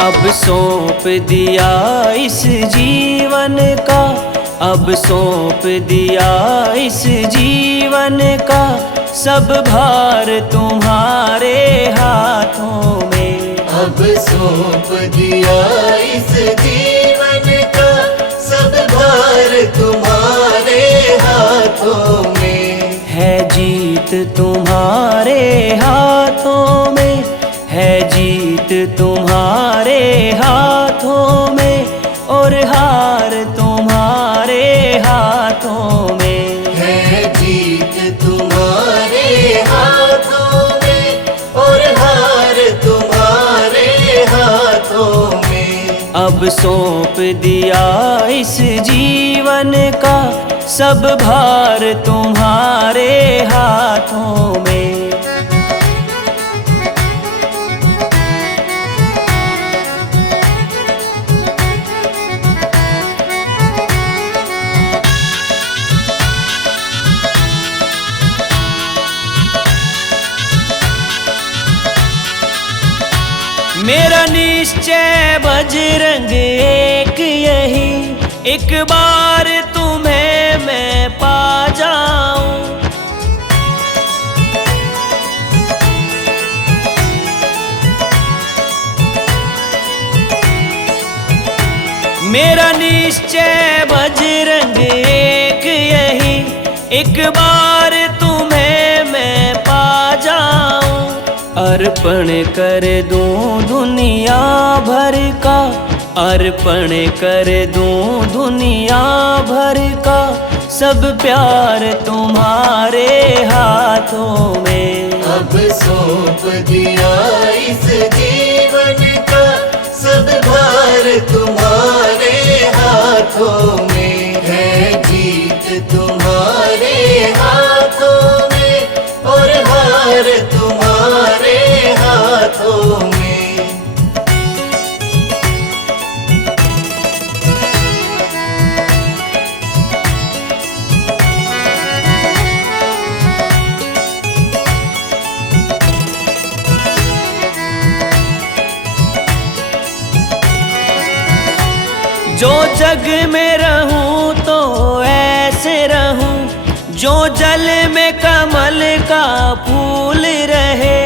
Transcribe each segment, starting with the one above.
अब सौंप दिया इस जीवन का, अब सौंप दिया इस जीवन का, सब भार तुम्हारे हाथों में। अब सौंप दिया इस जीवन का, सब भार तुम्हारे हाथों में। है जीत तुम्हारे हाथों में, है जीत तुम्हारे हाथों में, और हार तुम्हारे हाथों में। है जीत तुम्हारे हाथों में, और हार तुम्हारे हाथों में। अब सौंप दिया इस जीवन का, सब भार तुम्हारे हाथों में। मेरा निश्चय बजरंग एक यही, एक बार तुम्हें मैं पा जाऊं। मेरा निश्चय बजरंग एक यही, एक बार तुम्हें मैं पा जाऊं। अर्पण कर दूं दुनिया भर का, अर्पण कर दूं दुनिया भर का, सब प्यार तुम्हारे हाथों में। अब सौंप दिया इस जीवन का, सब भार तुम्हारे हाथों में। है जीत तुम्हारे हाथों में, और हार तुम्हारे हाथों में। जो जग में रहूं तो ऐसे रहूं, जो जल में कमल का फूल रहे।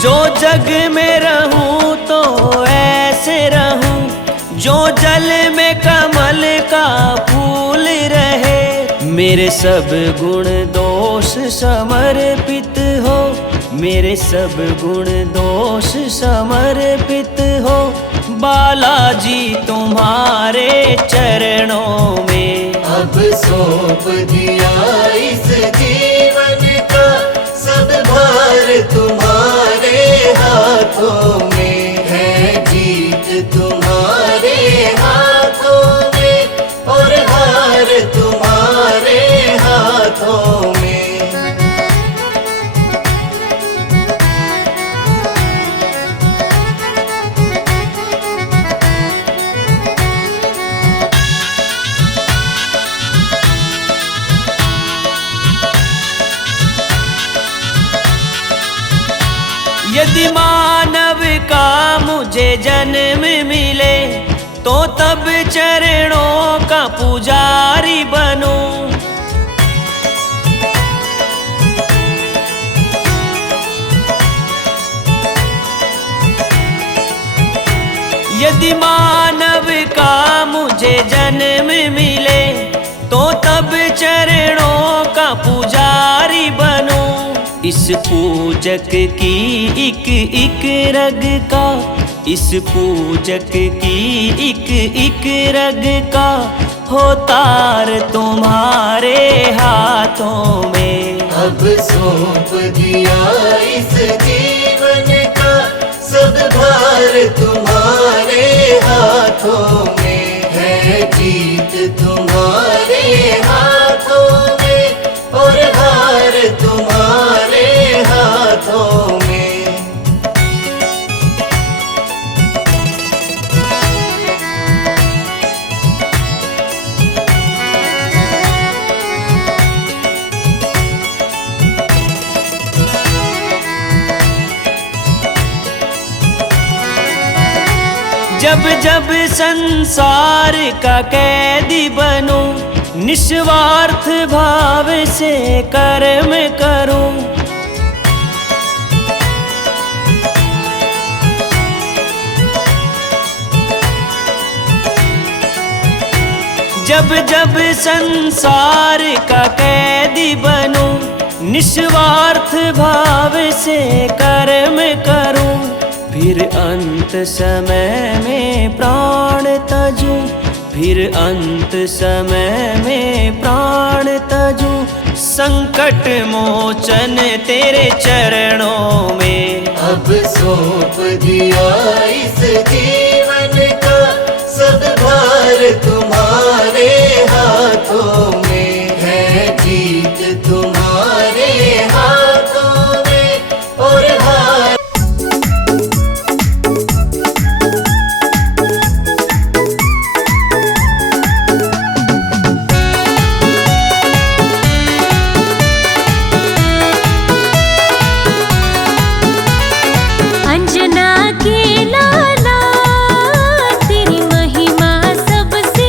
जो जग में रहूं तो ऐसे रहूं, जो जल में कमल का फूल रहे। मेरे सब गुण दोष समर्पित हो, मेरे सब गुण दोष समर्पित हो, बालाजी तुम्हारे चरणों में। अब सौंप दिया इस जीवन का, सब भार तुम्हारे हाथों में। है जीत तुम्हारे हाथों में, और हार तुम्हारे हाथों में। यदि मानव का मुझे जन्म मिले, तो तब चरणों का पुजारी बनूं। यदि मानव का मुझे जन्म मिले, तो तब चरणों का पुजारी बनूं। इस पूजक की एक एक रग का, इस पूजक की एक एक रग का, हो तार तुम्हारे हाथों में। अब सौंप दिया इस जीवन का, सब भार तुम्हारे हाथों में। है जीत तुम्हारे हाथों में, और हार तुम्हारे हाथों में। जब जब संसार का कैदी बनूं, निस्वार्थ भाव से कर्म करूं। जब जब संसार का कैदी बनूं, निस्वार्थ भाव से कर्म करूं। फिर अंत समय में प्राण तजूं, फिर अंत समय में प्राण तजूं। संकट मोचन तेरे चरणों में अब सौंप दिया इस जीवन का सब भार तुम्हारे हाथों में है। जीत तुम्हारे हाथों में और हार अंजना के लाला तेरी महिमा सबसे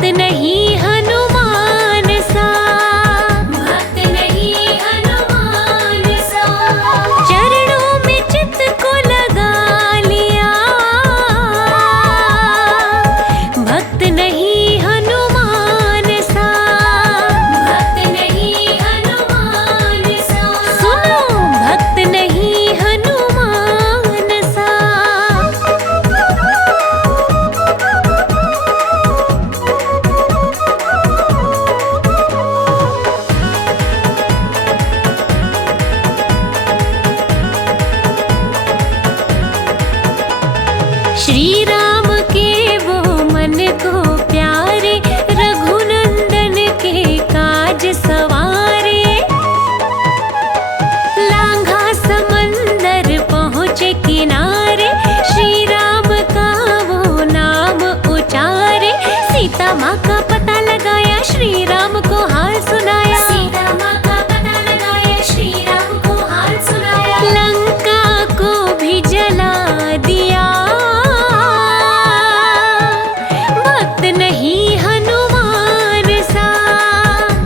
भक्त नहीं हनुमान सा, भक्त नहीं हनुमान सा। चरणों में चित्त को लगा लिया, भक्त नहीं हनुमान सा, भक्त नहीं हनुमान सा। सुनो भक्त नहीं हनुमान सा। श्री राम के वो मन को प्यारे, रघुनंदन के काज सवारे। लांघा समंदर पहुँचे किनारे, श्री राम का वो नाम उचारे। सीता माँ का पता लगाया, श्री राम को हाल सुनाया। सीता माँ का पता लगाया, श्री राम को हाल सुनाया। लंका को भी जला दिया, भक्त नहीं हनुमान सा,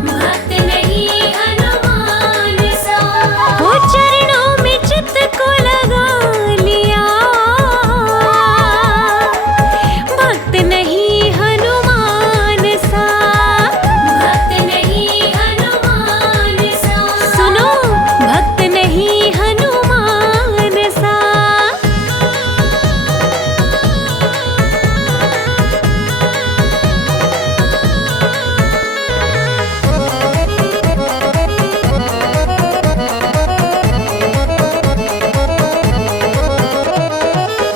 भक्त नहीं हनुमान सा। वो चरणों में चित्त को लगा लिया, भक्त नहीं हनुमान सा, भक्त नहीं हनुमान सा। सुनो भक्त नहीं हनुमान सा।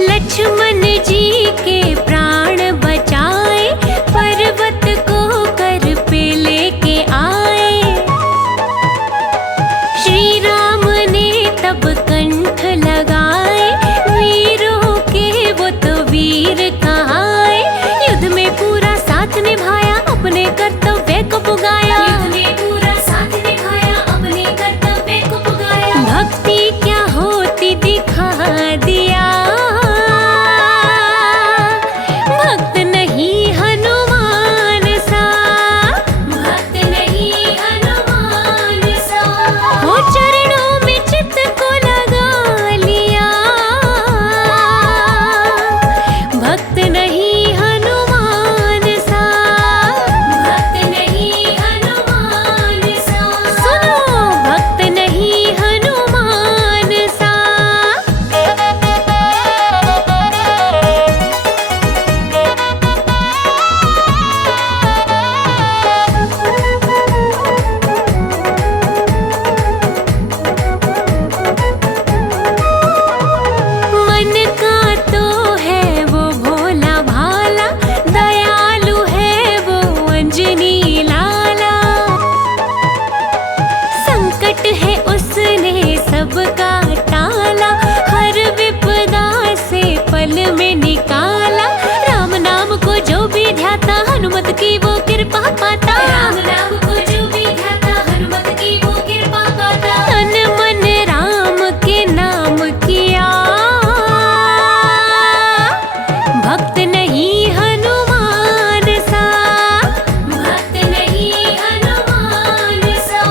लक्ष्मण जी के प्राण बचाए, पर्वत को कर पे लेके आए। श्री राम ने तब कंठ लगाए, वीरों के वो तो वीर कहाए। युद्ध में पूरा साथ निभाया, अपने कर्तव्य को पुगाया। युद्ध में पूरा साथ निभाया, अपने कर्तव्य को पुगाया। भक्ति क्या होती दिखा दिया, भक्त नहीं हनुमान सा, भक्त नहीं हनुमान सा। वो चरणों में चित्त को लगा लिया, भक्त नहीं हनुमान सा, भक्त नहीं हनुमान सा। सुनो भक्त नहीं हनुमान सा। मन का तो है वो भोला भाला, दयालु है वो अंजनी लाला। संकट है उसने सबका टाला, हर विपदा से पल में निकाला। राम नाम को जो भी ध्याता, हनुमत की वो कृपा पाता। राम नाम को जो भी ध्याता, हनुमत की वो कृपा पाता। तन मन राम के नाम किया, भक्त नहीं हनुमान सा, भक्त नहीं हनुमान सा।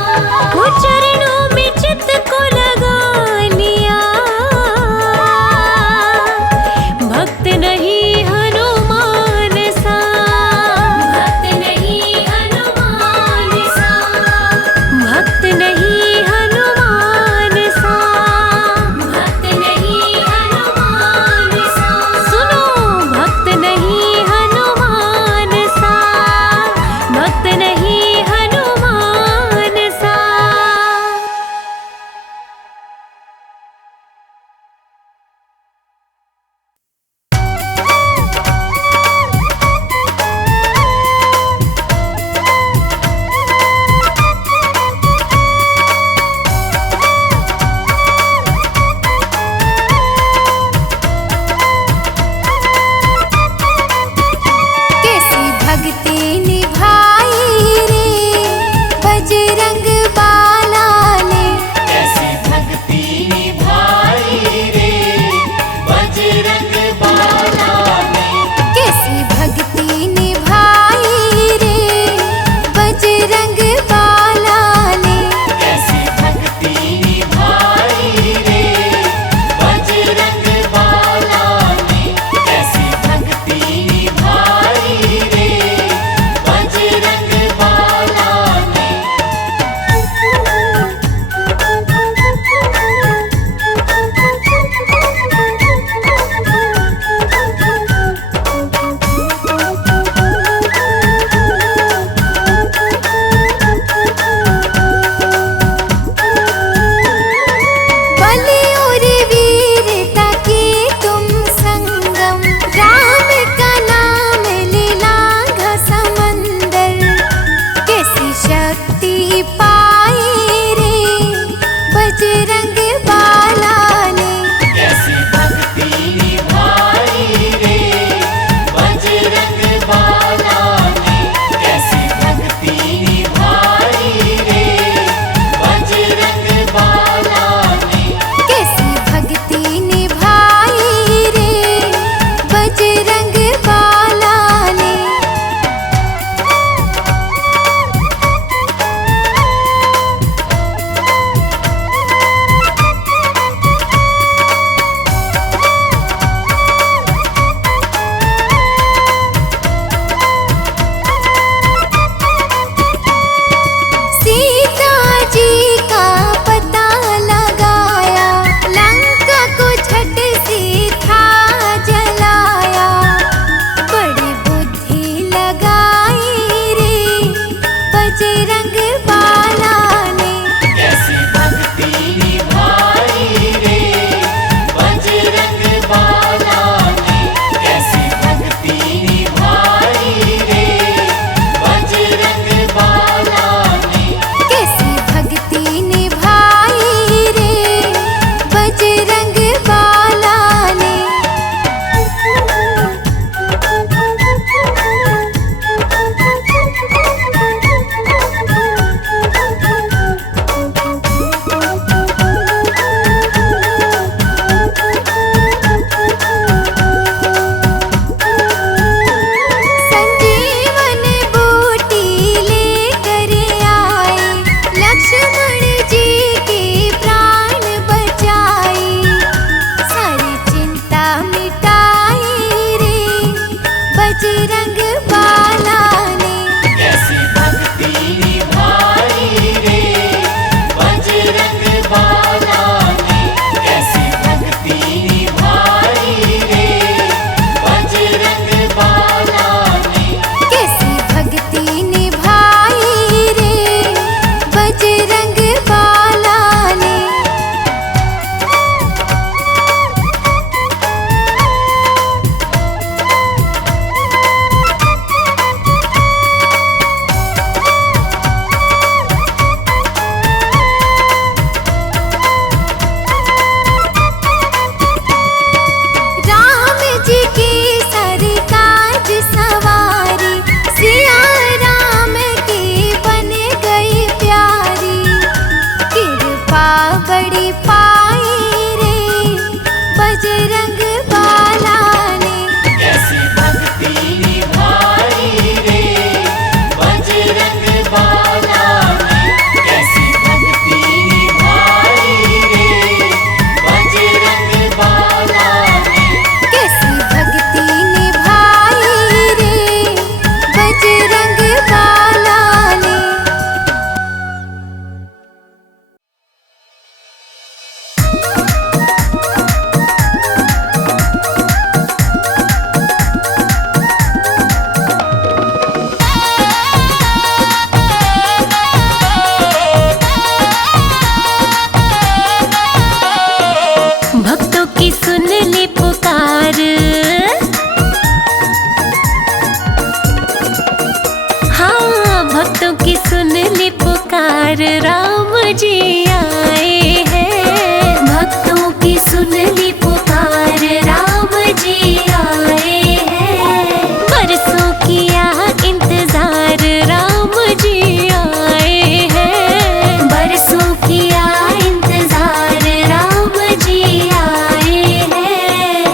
वो चरणों में चित्त को लगा लिया, भक्त नहीं हनुमान सा, भक्त नहीं हनुमान सा, भक्त नहीं हनुमान सा, भक्त नहीं हनुमान सा। सुनो भक्त नहीं हनुमान सा, भक्त नहीं हनुमान सा। कैसी भक्ति निभाई रे बजरंग बाला ने, कैसी भक्ति निभाई रे बजरंग बाला ने। कैसी भक्ति निभाई की सुन ली पुकार, राम जी आए हैं। भक्तों की सुन ली पुकार, राम जी आए हैं। बरसों किया इंतजार, राम जी आए हैं। बरसों किया इंतजार, राम जी आए हैं।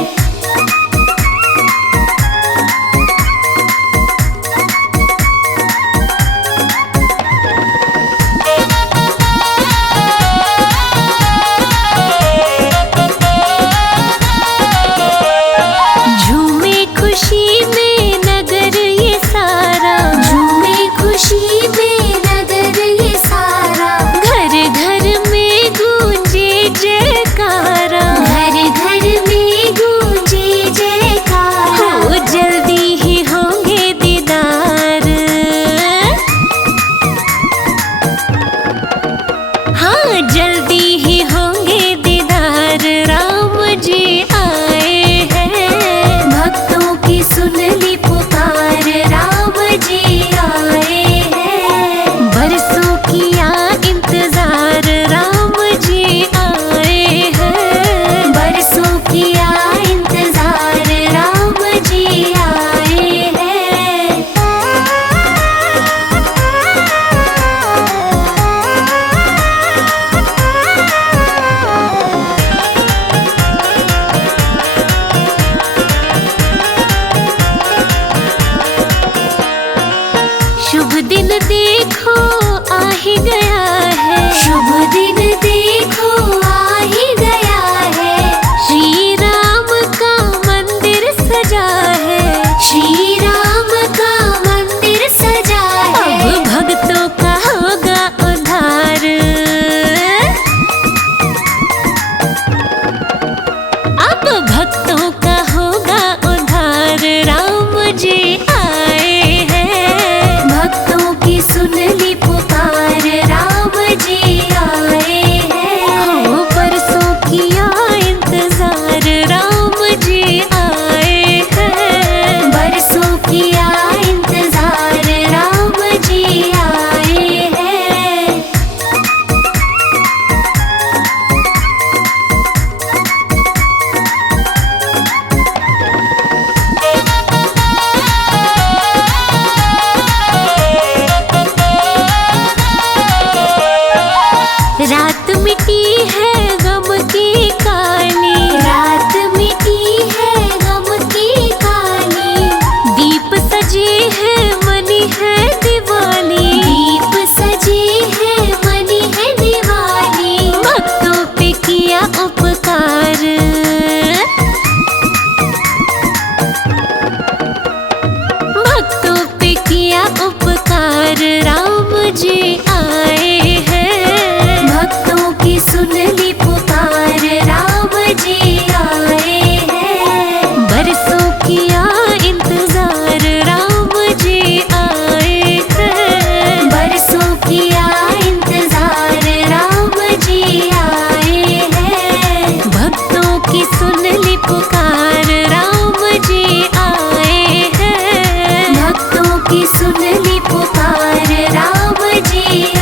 झूमे खुशी में नगर ये सारा, झूमे खुशी में नगर ये सारा। घर घर में गूंजे जयकारा, घर घर में गूंजे जयकारा। हो जल्दी ही होंगे दीदार, हाँ जल्दी ही होंगे दीदार, राम जी आए हैं। भक्तों की सुन ली पुकार, राम जी आए हैं। बरसों किया इंतजार, राम जी आए हैं। बरसों किया इंतजार, राम जी आए हैं। शुभ दिन देखो आ ही गया है, शुभ दिन देखो आ ही गया है। श्री राम का मंदिर सजा है, श्री राम का मंदिर सजा है। अब भक्तों का होगा उद्धार, अब भक्तों का होगा उद्धार, राम जी आए हैं। भक्तों की सुन ली पुकार, राम जी आए हैं। हो बरसों किया इंतजार, राम जी आए हैं। बरसों किया इंतजार, राम जी आए हैं। रात मिटी है गम की काली, रात मिटी है गम की काली। दीप सजे है मनी है दिवाली, दीप सजे है मनी है दिवाली। भक्तों पे किया उपकार, भक्तों पे किया उपकार, राम जी आए हैं। भक्तों की सुन ली पुकार, राम जी आए हैं। बरसों किया इंतजार, राम जी आए हैं। बरसों किया इंतजार, राम जी आए हैं। भक्तों की सुन ली पुकार, राम जी आए हैं। भक्तों की सुन ली पुकार, राम जी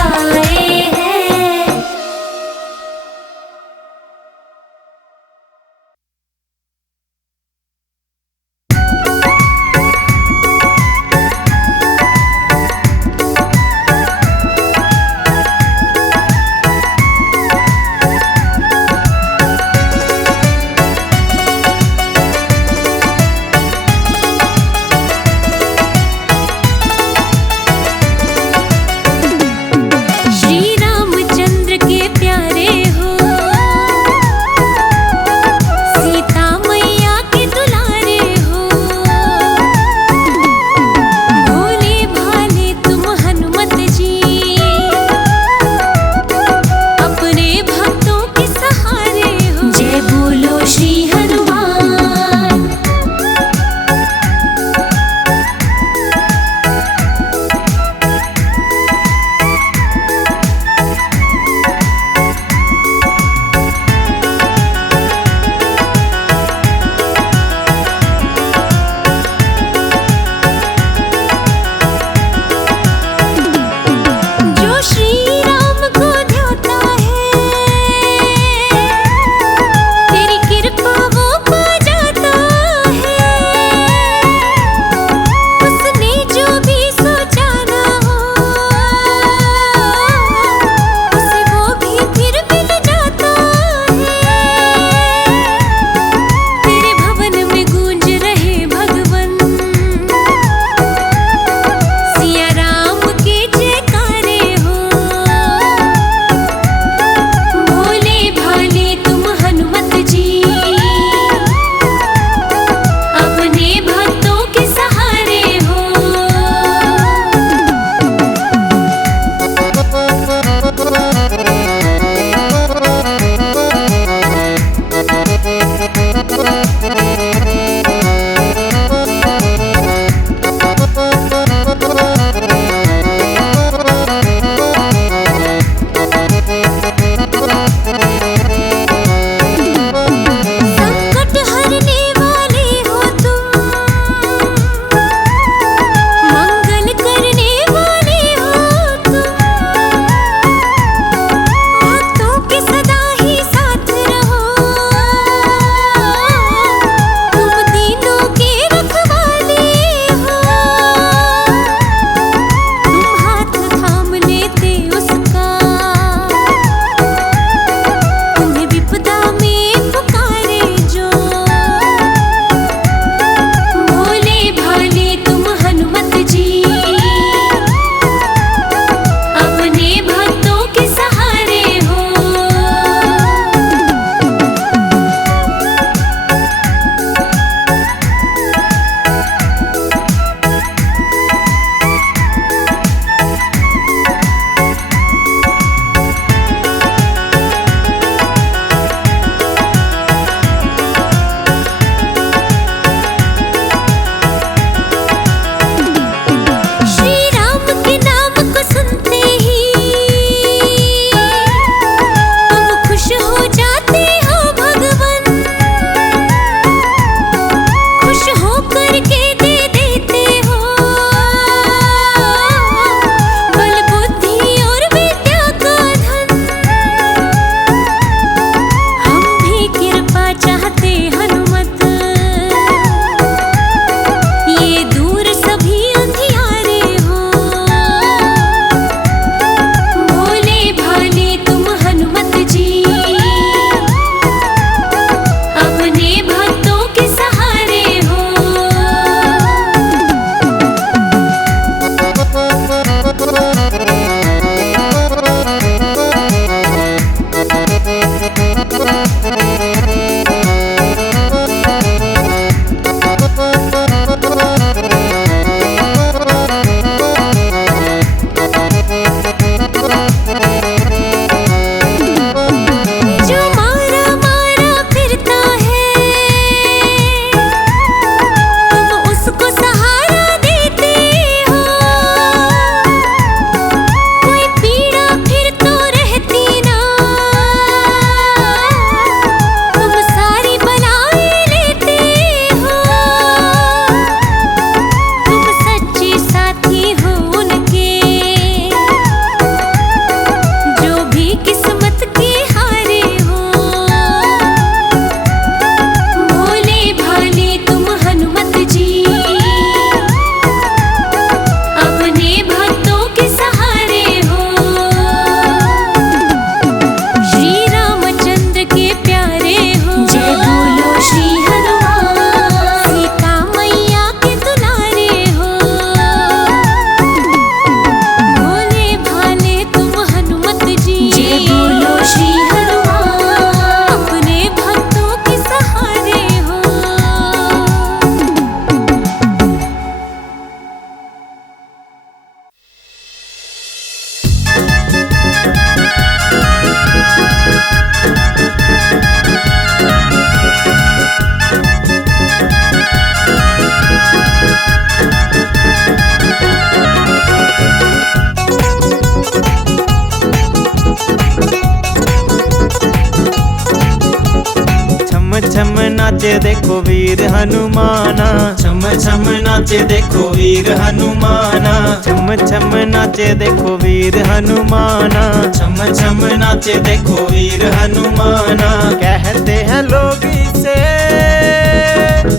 वीर हनुमाना। छम छम नाचे देखो वीर हनुमाना, छम छम नाचे देखो वीर हनुमाना, छम छम नाचे देखो वीर हनुमाना। कहते हैं लोग इसे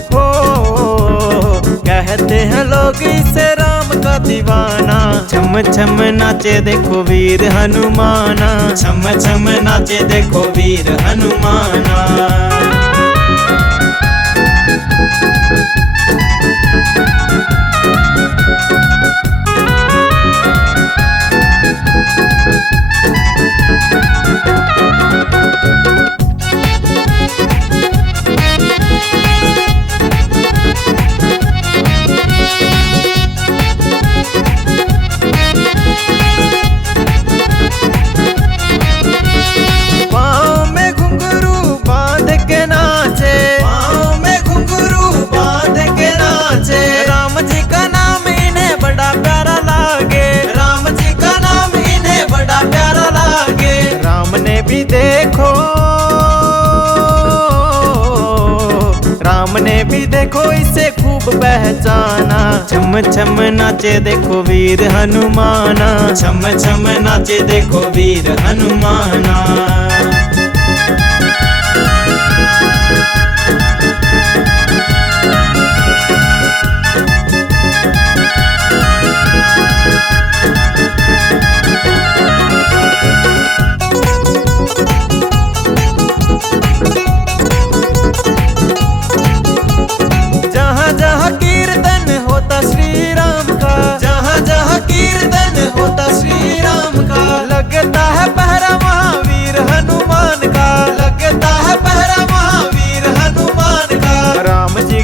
हो, कहते हैं लोग इसे राम का दीवाना। छम छम नाचे देखो वीर हनुमाना, छम छम नाचे देखो वीर हनुमाना। राम ने भी देखो इसे खूब पहचाना। छम छम नाचे देखो वीर हनुमाना, छम छम नाचे देखो वीर हनुमाना।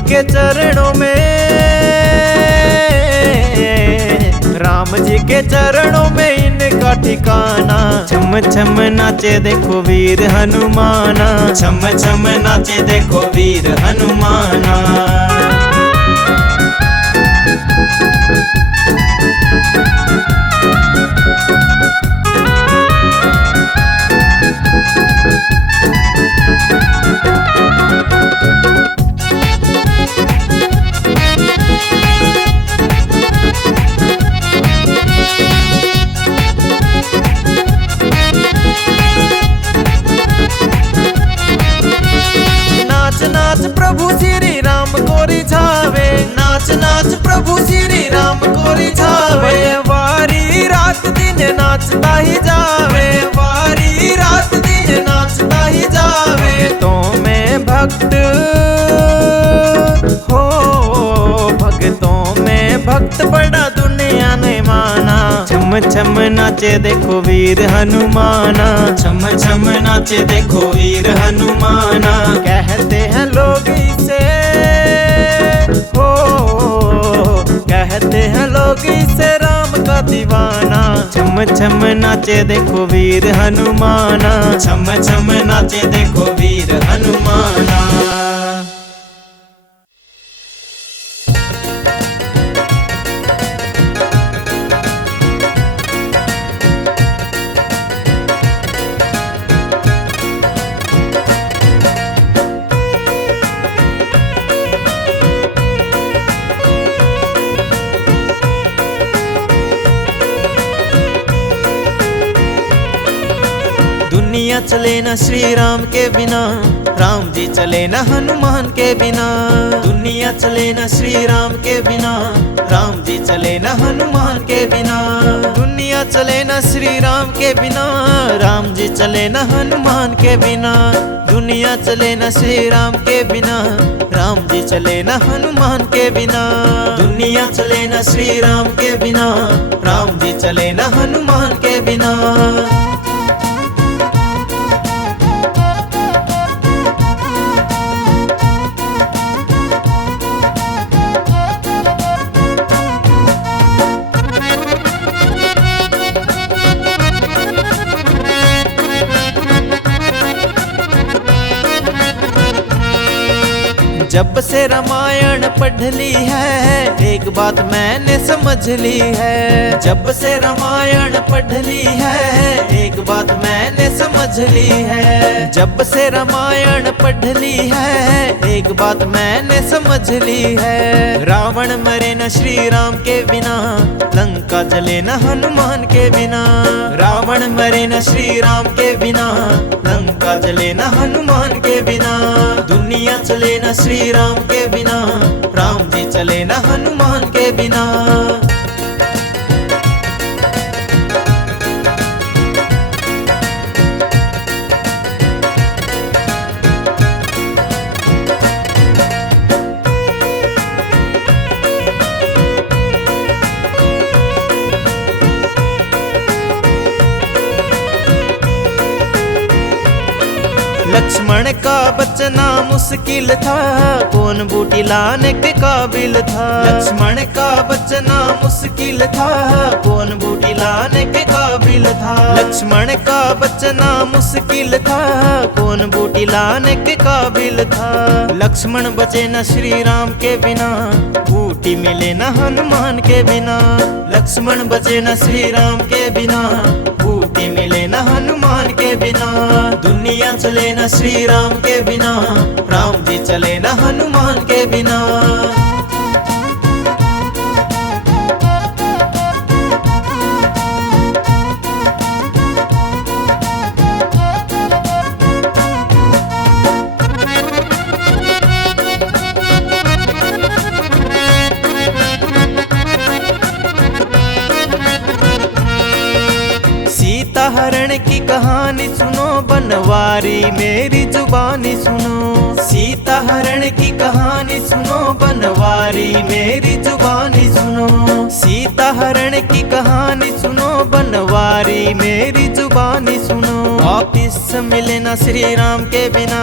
के चरणों में, राम जी के चरणों में इनका ठिकाना। छम छम नाचे देखो वीर हनुमाना, छम छम नाचे देखो वीर हनुमाना। प्रभु श्री राम को रिझावे, नाच नाच प्रभु श्री राम को रिझावे। वारी रात दिन नाचता ही जावे, वारी रात दिन नाचता ही जावे। तो मैं भक्त हो, भक्तों में भक्त बड़ा दुनिया ने माना। छम छम नाचे देखो वीर हनुमाना, छम छम नाचे देखो वीर हनुमाना। कहते हैं लोग इसे हो, कहते हैं लोग इसे राम का दीवाना। छम छम नाचे देखो वीर हनुमाना, छम छम नाचे देखो वीर हनुमाना। दुनिया चले न श्री राम के बिना, राम जी चले न हनुमान के बिना। दुनिया चले न श्री राम के बिना, राम जी चले न हनुमान के बिना। दुनिया चले न श्री राम के बिना, राम जी चले न हनुमान के बिना। दुनिया चले न श्री राम के बिना, राम जी चले न हनुमान के बिना। दुनिया चले न श्री राम के बिना, राम जी चले न हनुमान के बिना। जब से रामायण पढ़ ली है, एक बात मैंने समझ ली है। जब से रामायण पढ़ ली है, एक बात मैंने समझ समझ ली है। जब से रामायण पढ़ ली है एक बात मैंने समझ ली है। रावण मरे न श्री राम के बिना, लंका जले न हनुमान के बिना। रावण मरे न श्री राम के बिना, लंका जले न हनुमान के बिना। दुनिया चले न श्री राम के बिना, राम जी चले न हनुमान के बिना। लक्ष्मण का बचना मुश्किल था, कौन बूटी लाने के काबिल था। लक्ष्मण का बचना मुश्किल था, कौन बूटी लाने के काबिल था। लक्ष्मण का बचना मुश्किल था, कौन बूटी लाने के काबिल था। लक्ष्मण बचे न श्री राम के बिना, बूटी मिले न हनुमान के बिना। लक्ष्मण बचे न श्री राम के बिना, बूटी मिले न हनुमान के बिना। दुनिया चले न श्री राम के बिना, राम जी चले न हनुमान के बिना। सीता हरण की कहानी सुनो, बनवारी मेरी जुबानी सुनो। सीता हरण की कहानी सुनो, बनवारी मेरी जुबानी सुनो। सीता हरण की कहानी सुनो, बनवारी मेरी जुबानी सुनो। वापिस मिले न श्री राम के बिना,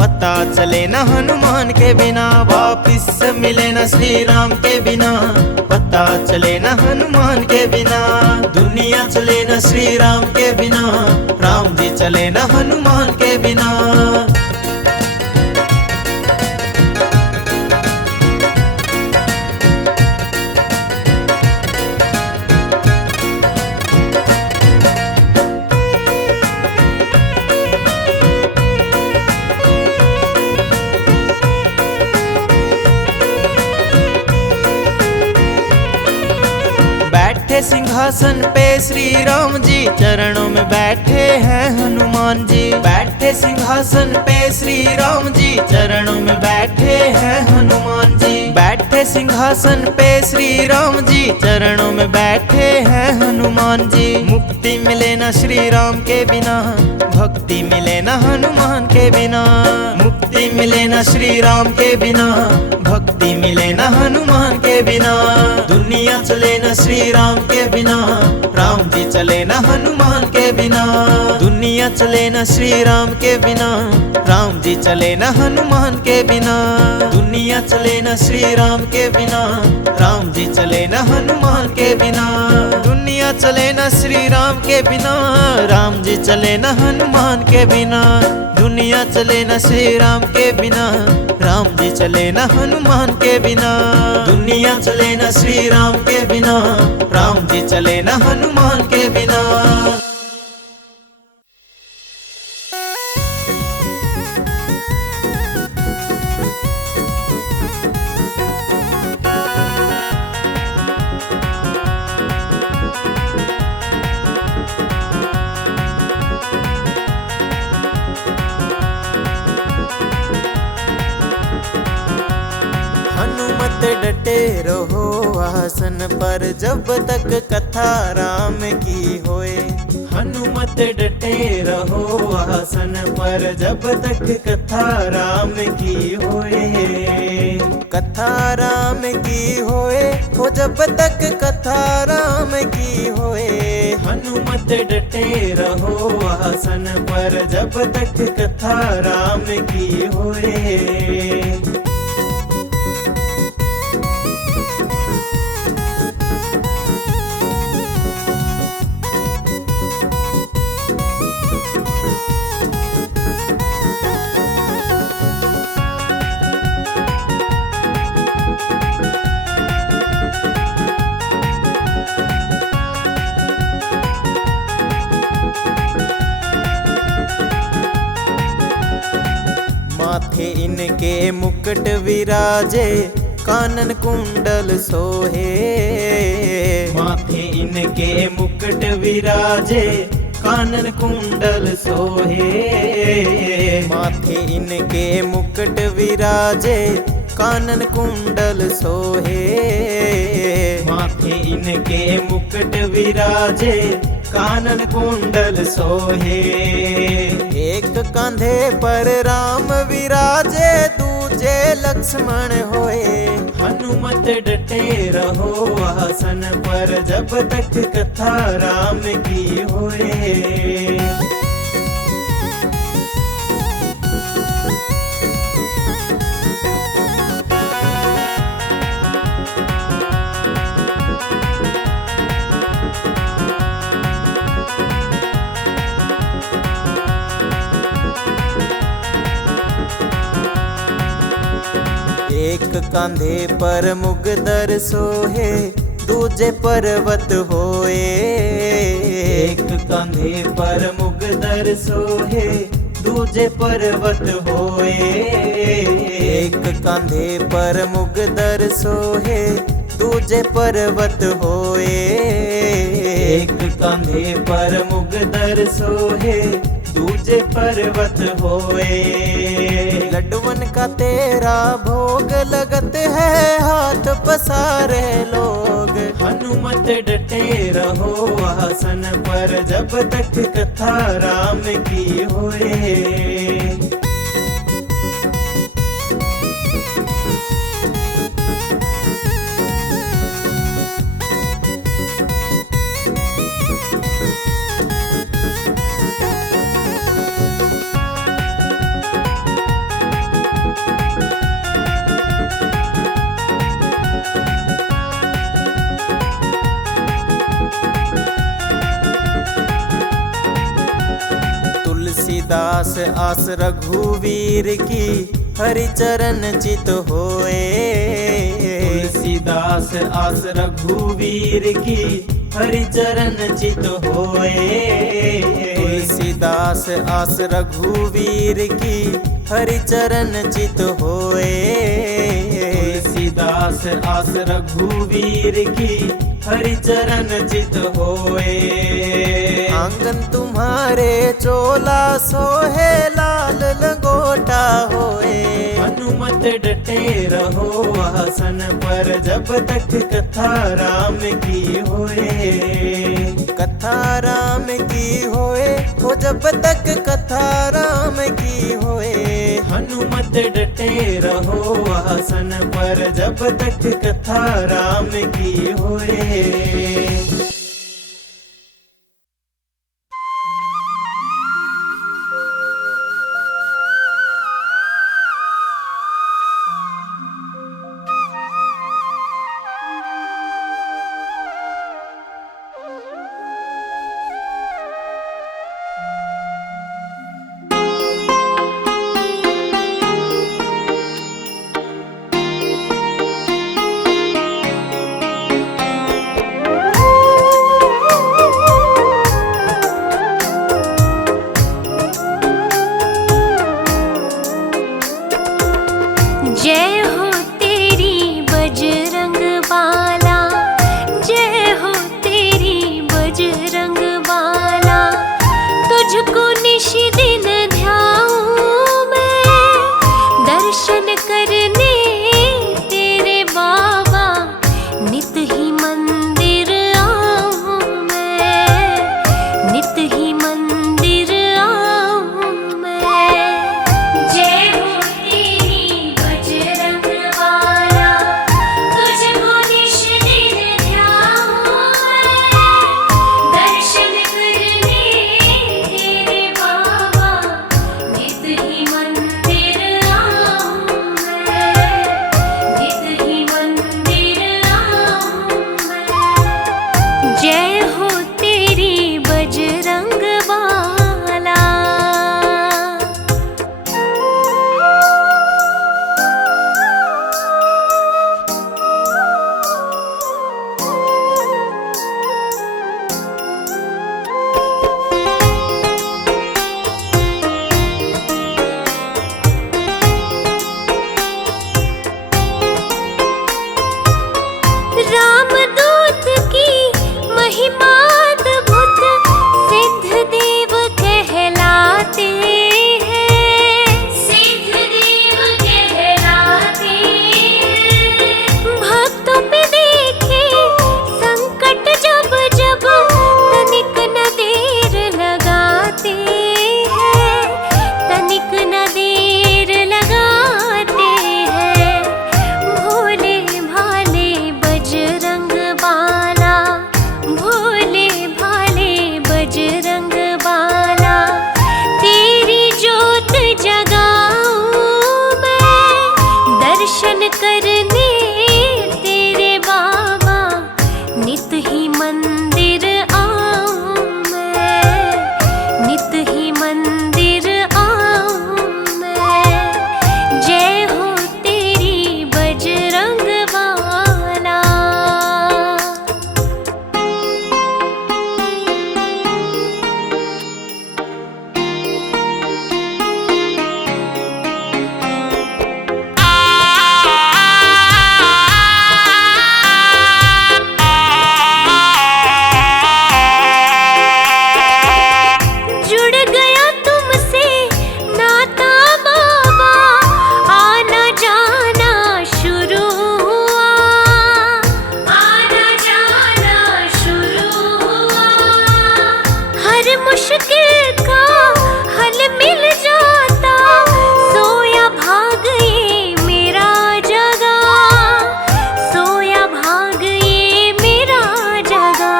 पता चले न हनुमान के बिना। वापिस मिले न श्री राम के बिना, पता चले न हनुमान के बिना। दुनिया चले न श्री राम के बिना, राम जी चले न हनुमान के बिना। बैठे सिंहासन पे श्री राम जी, चरणों में बैठे हैं हनुमान जी। बैठे सिंहासन पे श्री राम जी, चरणों में बैठे हैं हनुमान जी। बैठे सिंहासन पे श्री राम जी, चरणों में बैठे हैं हनुमान जी। मुक्ति मिले न श्री राम के बिना, भक्ति मिले न हनुमान के बिना। मुक्ति मिले न श्री राम के बिना, भक्ति मिले न हनुमान के बिना। दुनिया चले न श्री राम के बिना, राम जी चले न हनुमान के बिना। दुनिया चले न श्री राम के बिना, राम जी चले न हनुमान के बिना। दुनिया चले न श्री राम के बिना, राम जी चले न हनुमान के बिना। दुनिया चले न श्री राम के बिना, राम जी चले न हनुमान के बिना। दुनिया चले न श्री राम के बिना, राम जी चले न हनुमान के बिना। दुनिया चले न श्री राम के बिना, राम जी चले न हनुमान के बिना। हनुमत डटे रहो आसन पर, जब तक कथा राम की होए। हनुमत डटे रहो आसन पर, जब तक कथा राम की होए। कथा राम की होए, हो जब तक कथा राम की होए। हनुमत डटे रहो आसन पर, जब तक कथा राम की होए। माथे इनके मुकुट विराजे, कानन कुंडल सोहे। माथे इनके मुकुट विराजे, कानन कुंडल सोहे। माथे इनके मुकुट विराजे, कानन कुंडल सोहे। माथे इनके मुकुट विराजे, कानन कुंडल सोहे। एक कंधे पर राम विराजे, दूजे लक्ष्मण होए। हनुमत डटे रहो आसन पर, जब तक कथा राम की होए। एक कांधे पर मुगदर सोहे, दूजे पर्वत होए। एक कांधे पर मुगदर सोहे, दूजे पर्वत होए। एक कांधे पर मुगदर सोहे, दूजे पर्वत होए। एक कांधे पर मुगदर सोहे, दूजे पर्वत होए। लड्डुवन का तेरा भोग लगत है, हाथ पसारे लोग। हनुमत डटे रहो आसन पर, जब तक कथा राम की होए। तुलसीदास आस रघुवीर की, हरिचरण चित होए। तुलसीदास आस रघुवीर की, हरिचरण चित होए। तुलसीदास आस रघुवीर की, हरिचरण चित होए। तुलसीदास आस रघुवीर की, हरिचरण चित होए। आंगन तुम्हारे चोला सोहे, लाल लंगोटा होए। हनुमत डटे रहो आसन पर, जब तक कथा राम की होए। कथा राम की होए, हो जब तक कथा राम की होए। हनुमत डटे रहो आसन पर, जब तक कथा राम की होए। हर मुश्किल का हल मिल जाता, सोया भाग ये मेरा जगा, सोया भाग ये मेरा जगा।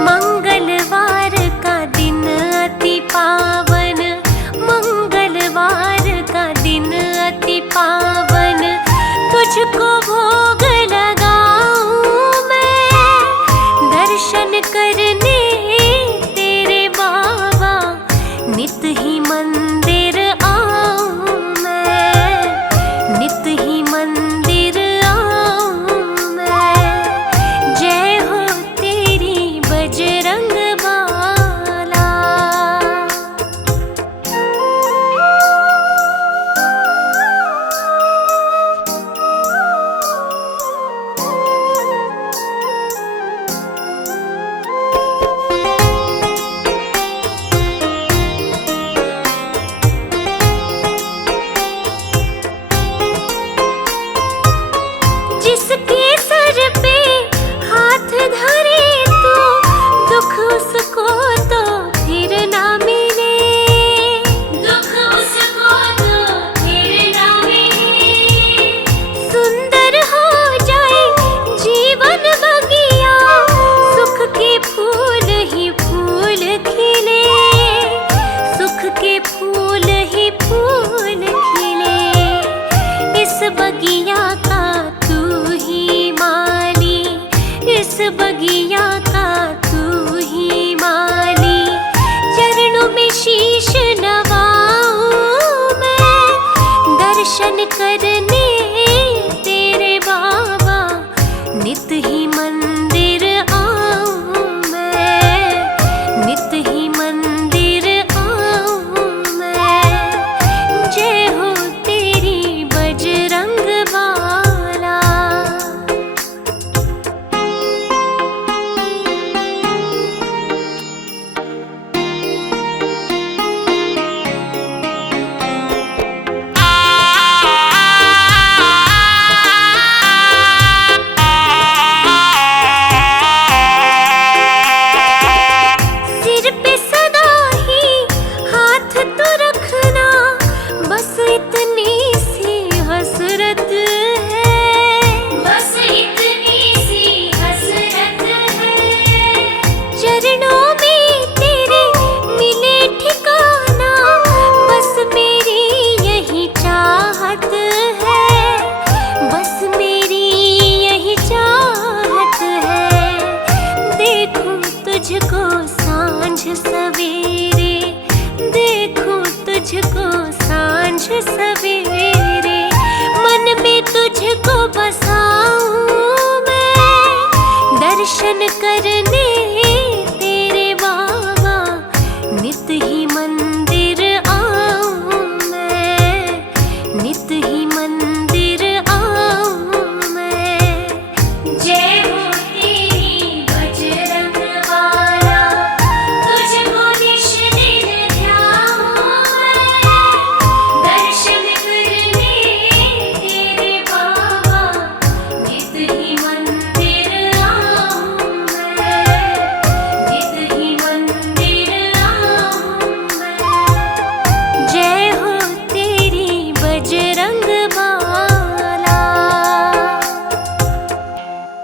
मंगलवार का दिन अति पावन, मंगलवार का दिन अति पावन, तुझको भोग लगाऊं मैं, दर्शन करने तेरे बाबा नित ही मंदिर आऊं मैं, नित ही मंदिर आऊं मैं। जय हो तेरी बजरंग बाला। जिसके सर पे हाथ धरे तो दुख उसको तो फिर ना मिले, दुख उसको तो फिर ना मिले। सुंदर हो जाए जीवन बगिया, सुख के फूल ही फूल खिले, सुख के फूल ही फूल खिले। इस बगिया का तू ही माली, इस बगिया का तू ही माली। चरणों में शीश नवाऊं मैं, दर्शन करने तेरे बाबा नित ही मंदिर आऊं मैं, नित ही मंदिर आऊं मैं। जय हो तेरी बजरंग बाला। सिर पे सदा ही हाथ तो रखना, बस इतनी सी हसरत है, बस इतनी सी हसरत है। चरणों में तेरे मिले ठिकाना, बस मेरी यही चाहत है, बस मेरी यही चाहत है। देखूं तुझको